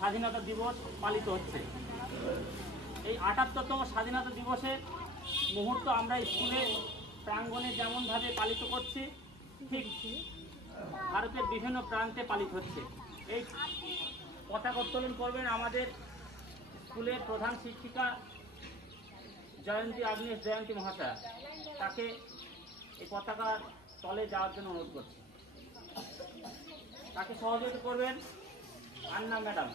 স্বাধীনতা দিবস পালিত হচ্ছে। এই ৭৮তম স্বাধীনতা দিবসের মুহূর্ত আমরা স্কুলে প্রাঙ্গণে যেমনভাবে পালিত করছি, ঠিক ভারতের বিভিন্ন প্রান্তে পালিত হচ্ছে। এই পতাকা উত্তোলন করবেন আমাদের স্কুলের প্রধান শিক্ষিকা আগ্নেশ জয়ন্তী মহাশয়া। তাকে এই পতাকার তলে যাওয়ার জন্য অনুরোধ করছি। তাকে সহযোগিতা করবেন আন্না ম্যাডাম।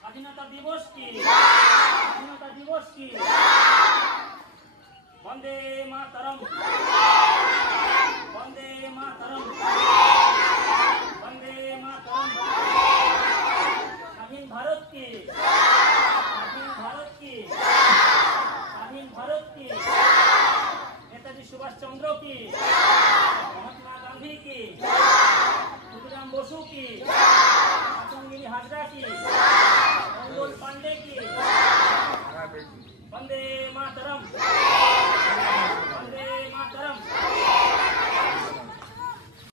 স্বাধীনতা দিবস কি? স্বাধীনতা দিবস কি?